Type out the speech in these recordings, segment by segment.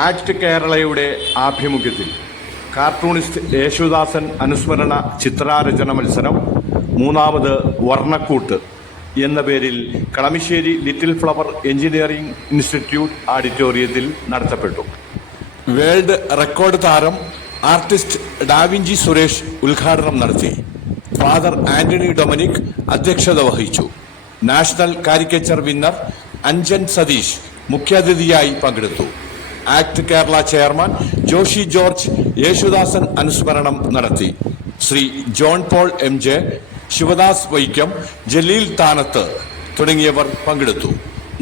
Act കേരളയുടെ ആഭിമുഖ്യത്തിൽ cartoonist Yesudasan അനുസ്മരണ ചിത്രാരചന മത്സരം മൂന്നാമത് വർണ്ണക്കൂട്ട് എന്ന പേരിൽ Kalamassery Little Flower Engineering Institute ഓഡിറ്റോറിയത്തിൽ നടത്തപ്പെട്ടു. വേൾഡ് റെക്കോർഡ് താരം ആർട്ടിസ്റ്റ് ഡാവിഞ്ചി സുരേഷ് ഉദ്ഘാടനം നടത്തി. ഫാദർ ആന്റണി ഡൊമിനിക് അധ്യക്ഷത വഹിച്ചു. National caricature winner Anjan Sathish മുഖ്യാതിഥിയായി പങ്കെടുത്തു. ആക്ട് കേരള ചെയർമാൻ ജോഷി ജോർജ് യേശുദാസൻ അനുസ്മരണം നടത്തി. ശ്രീ ജോൺ പോൾ MJ, ശിവദാസ് വൈക്കം, ജലീൽ താനത്ത് തുടങ്ങിയവർ പങ്കെടുത്തു.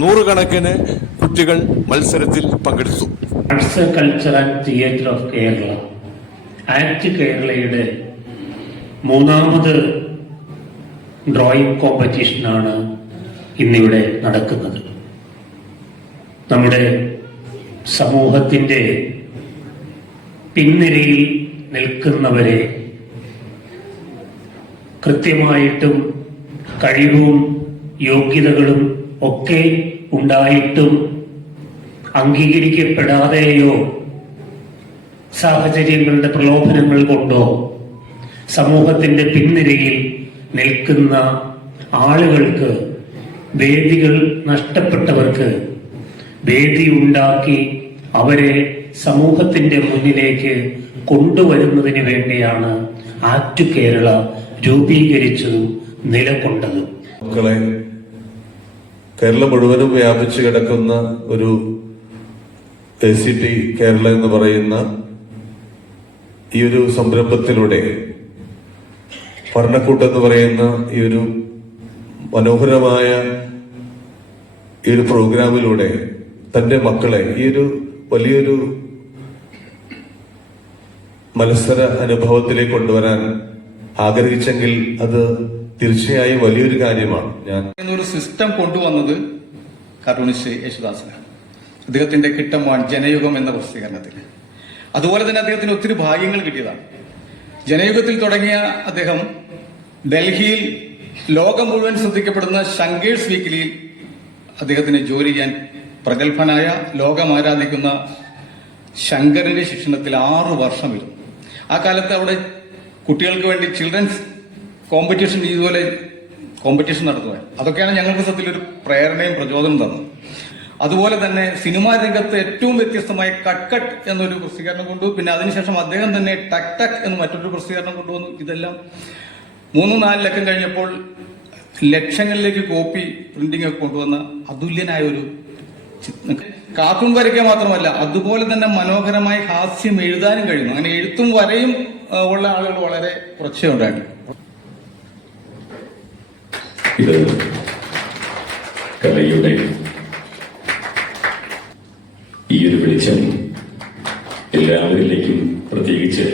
നൂറുകണക്കിന് കുട്ടികൾ മത്സരത്തിൽ പങ്കെടുത്തു. Arts, culture and theatre of Kerala ACT കേരളയുടെ മൂന്നാമത് ഡ്രോയിങ് കോമ്പറ്റീഷനാണ് ഇന്നിവിടെ നടക്കുന്നത്. നമ്മുടെ സമൂഹത്തിൻ്റെ പിൻനിരയിൽ നിൽക്കുന്നവരെ കൃത്യമായിട്ടും കഴിവും യോഗ്യതകളും ഒക്കെ ഉണ്ടായിട്ടും അംഗീകരിക്കപ്പെടാതെയോ സാഹചര്യങ്ങളുടെ പ്രലോഭനങ്ങൾ കൊണ്ടോ സമൂഹത്തിന്റെ പിൻനിരയിൽ നിൽക്കുന്ന ആളുകൾക്ക്, വേദികൾ നഷ്ടപ്പെട്ടവർക്ക് വേദി ഉണ്ടാക്കി അവരെ സമൂഹത്തിന്റെ മുന്നിലേക്ക് കൊണ്ടുവരുന്നതിന് വേണ്ടിയാണ് ആക്ട് കേരള രൂപീകരിച്ചതും നിലകൊണ്ടതും. മക്കളെ, കേരളം മുഴുവനും വ്യാപിച്ചു കിടക്കുന്ന ഒരു ACT കേരള എന്ന് പറയുന്ന ഈ ഒരു സംരംഭത്തിലൂടെ, വർണ്ണക്കൂട്ടെന്ന് പറയുന്ന ഈ ഒരു മനോഹരമായ ഈ ഒരു പ്രോഗ്രാമിലൂടെ തന്റെ മക്കളെ ഈ ഒരു വലിയൊരു മത്സര അനുഭവത്തിലേക്ക് കൊണ്ടുവരാൻ ആഗ്രഹിച്ചെങ്കിൽ അത് തീർച്ചയായും വലിയൊരു കാര്യമാണ്. ഞാൻ ഒരു സിസ്റ്റം കൊണ്ടുവന്നത് കാർട്ടൂണിസ്റ്റ് യേശുദാസനാണ്. അദ്ദേഹത്തിന്റെ കിട്ടമ്മാൻ ജനയുഗം എന്ന പ്രസിദ്ധീകരണത്തിൽ. അതുപോലെ തന്നെ അദ്ദേഹത്തിന് ഒത്തിരി ഭാഗ്യങ്ങൾ കിട്ടിയതാണ്. ജനയുഗത്തിൽ തുടങ്ങിയ അദ്ദേഹം ഡൽഹിയിൽ ലോകം മുഴുവൻ ശ്രദ്ധിക്കപ്പെടുന്ന ശങ്കേഴ്സ് വീക്കിലിയിൽ അദ്ദേഹത്തിന് ജോലി ചെയ്യാൻ പ്രഗത്ഭനായ, ലോകം ആരാധിക്കുന്ന ശങ്കരന്റെ ശിക്ഷണത്തിൽ 6 വർഷം ഇരുന്നു. ആ കാലത്ത് അവിടെ കുട്ടികൾക്ക് വേണ്ടി ചിൽഡ്രൻസ് കോമ്പറ്റീഷൻ, ഇതുപോലെ കോമ്പറ്റീഷൻ നടത്തുക. അതൊക്കെയാണ് ഞങ്ങൾക്ക് സത്യത്തിൽ ഒരു പ്രേരണയും പ്രചോദനം തന്നത്. അതുപോലെ തന്നെ സിനിമാ രംഗത്ത് ഏറ്റവും വ്യത്യസ്തമായ കട്ട് എന്നൊരു പ്രസിദ്ധീകരണം കൊണ്ടു. പിന്നെ അതിനുശേഷം അദ്ദേഹം തന്നെ ടക് എന്ന് മറ്റൊരു പ്രസിദ്ധീകരണം കൊണ്ടുവന്നു. ഇതെല്ലാം 3-4 ലക്കം കഴിഞ്ഞപ്പോൾ ലക്ഷങ്ങളിലേക്ക് കോപ്പി പ്രിന്റിംഗ് ഒക്കെ കൊണ്ടുവന്ന അതുല്യനായ ഒരു കാർട്ടൂൺ വരയ്ക്കുക മാത്രമല്ല, അതുപോലെ തന്നെ മനോഹരമായി ഹാസ്യം എഴുതാനും കഴിയുന്നു. അങ്ങനെ എഴുത്തും വരയും ഉള്ള ആളുകൾ വളരെ കുറച്ചേ ഉണ്ടായിരുന്നു. ഇത് കലയുടെ ഈ ഒരു വെളിച്ചം എല്ലാവരിലേക്കും, പ്രത്യേകിച്ച്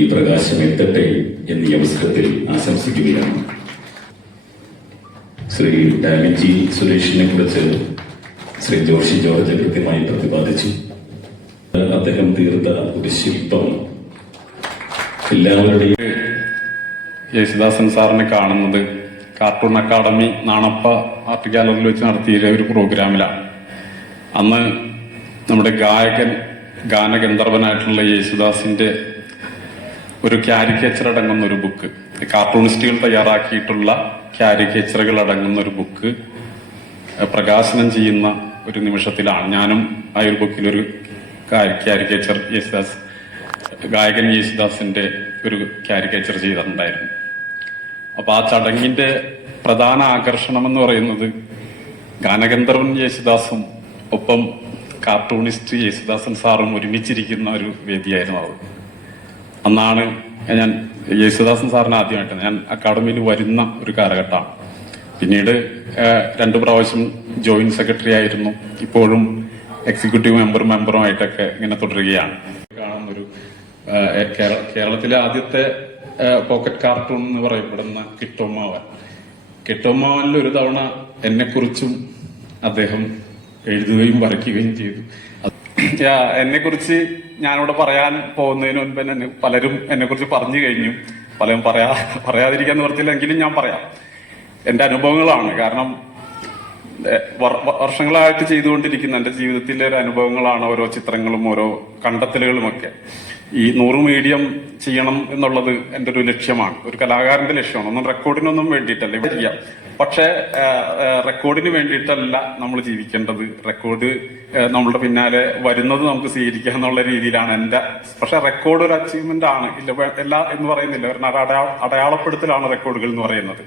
ഈ പ്രകാശം എത്തട്ടെ എന്ന് ഈ അവസരത്തിൽ ആശംസിക്കുകയാണ്. ശ്രീ ഡാവിഞ്ചി സുരേഷിനെ കുറിച്ച് ശ്രീ ജോഷി ജോർജ് കൃത്യമായി പ്രതിപാദിച്ചു. അദ്ദേഹം തീർത്ത ഒരു ശില്പം എല്ലാവരുടെയും. യേശുദാസൻ സാറിനെ കാണുന്നത് കാർട്ടൂൺ അക്കാദമി നാണപ്പ ആർട്ട് ഗാലറിയിൽ വെച്ച് നടത്തിയ ഒരു പ്രോഗ്രാമിലാണ്. അന്ന് നമ്മുടെ ഗാനഗന്ധർവനായിട്ടുള്ള യേശുദാസിന്റെ ഒരു കാരിക്കേച്ചർ അടങ്ങുന്ന ഒരു ബുക്ക്, കാർട്ടൂണിസ്റ്റുകൾ തയ്യാറാക്കിയിട്ടുള്ള കാരിക്കേച്ചറുകൾ അടങ്ങുന്ന ഒരു ബുക്ക് പ്രകാശനം ചെയ്യുന്ന ഒരു നിമിഷത്തിലാണ് ഞാനും ആ ഒരു ബുക്കിലൊരു കാരിക്കേച്ചർ ഗായകൻ യേശുദാസിന്റെ ഒരു കാരിക്കേച്ചർ ചെയ്തിട്ടുണ്ടായിരുന്നു. അപ്പൊ ആ ചടങ്ങിന്റെ പ്രധാന ആകർഷണം എന്ന് പറയുന്നത് ഗാനഗന്ധർവൻ യേശുദാസും ഒപ്പം കാർട്ടൂണിസ്റ്റ് യേശുദാസൻ സാറും ഒരുമിച്ചിരിക്കുന്ന ഒരു വേദിയായിരുന്നു അത്. അന്നാണ് ഞാൻ യേശുദാസൻ സാറിന് ആദ്യമായിട്ട് ഞാൻ അക്കാദമിയിൽ വരുന്ന ഒരു കാലഘട്ടമാണ്. പിന്നീട് 2 പ്രാവശ്യം ജോയിന്റ് സെക്രട്ടറി ആയിരുന്നു. ഇപ്പോഴും എക്സിക്യൂട്ടീവ് മെമ്പറുമായിട്ടൊക്കെ ഇങ്ങനെ തുടരുകയാണ്. കാണുന്നൊരു കേരളത്തിലെ ആദ്യത്തെ പോക്കറ്റ് കാർട്ടൂൺ എന്ന് പറയപ്പെടുന്ന കിട്ടോമാവനിൽ ഒരു തവണ എന്നെക്കുറിച്ചും അദ്ദേഹം എഴുതുകയും വരയ്ക്കുകയും ചെയ്തു. എന്നെക്കുറിച്ച് ഞാനിവിടെ പറയാൻ പോകുന്നതിന് മുൻപ് തന്നെ പലരും എന്നെക്കുറിച്ച് പറഞ്ഞു കഴിഞ്ഞു. പലരും പറയാതിരിക്കാൻ നിവർത്തിയില്ലെങ്കിലും ഞാൻ പറയാം. എന്റെ അനുഭവങ്ങളാണ്. കാരണം വർഷങ്ങളായിട്ട് ചെയ്തുകൊണ്ടിരിക്കുന്ന എന്റെ ജീവിതത്തിലെ ഒരു അനുഭവങ്ങളാണ് ഓരോ ചിത്രങ്ങളും ഓരോ കണ്ടെത്തലുകളും ഒക്കെ. ഈ 100 മീഡിയം ചെയ്യണം എന്നുള്ളത് എന്റെ ഒരു ലക്ഷ്യമാണ്, ഒരു കലാകാരന്റെ ലക്ഷ്യമാണ്. ഒന്നും റെക്കോർഡിനൊന്നും വേണ്ടിയിട്ടല്ല ഇവിടെ. പക്ഷെ റെക്കോർഡിന് വേണ്ടിയിട്ടല്ല നമ്മൾ ജീവിക്കേണ്ടത്. റെക്കോർഡ് നമ്മളുടെ പിന്നാലെ വരുന്നത് നമുക്ക് സ്വീകരിക്കുക എന്നുള്ള രീതിയിലാണ് എന്റെ. പക്ഷെ റെക്കോർഡ് ഒരു അച്ചീവ്മെന്റ് ആണ്, ഇല്ല എല്ലാ എന്ന് പറയുന്നില്ല. കാരണം അടയാളപ്പെടുത്തലാണ് റെക്കോർഡുകൾ എന്ന് പറയുന്നത്.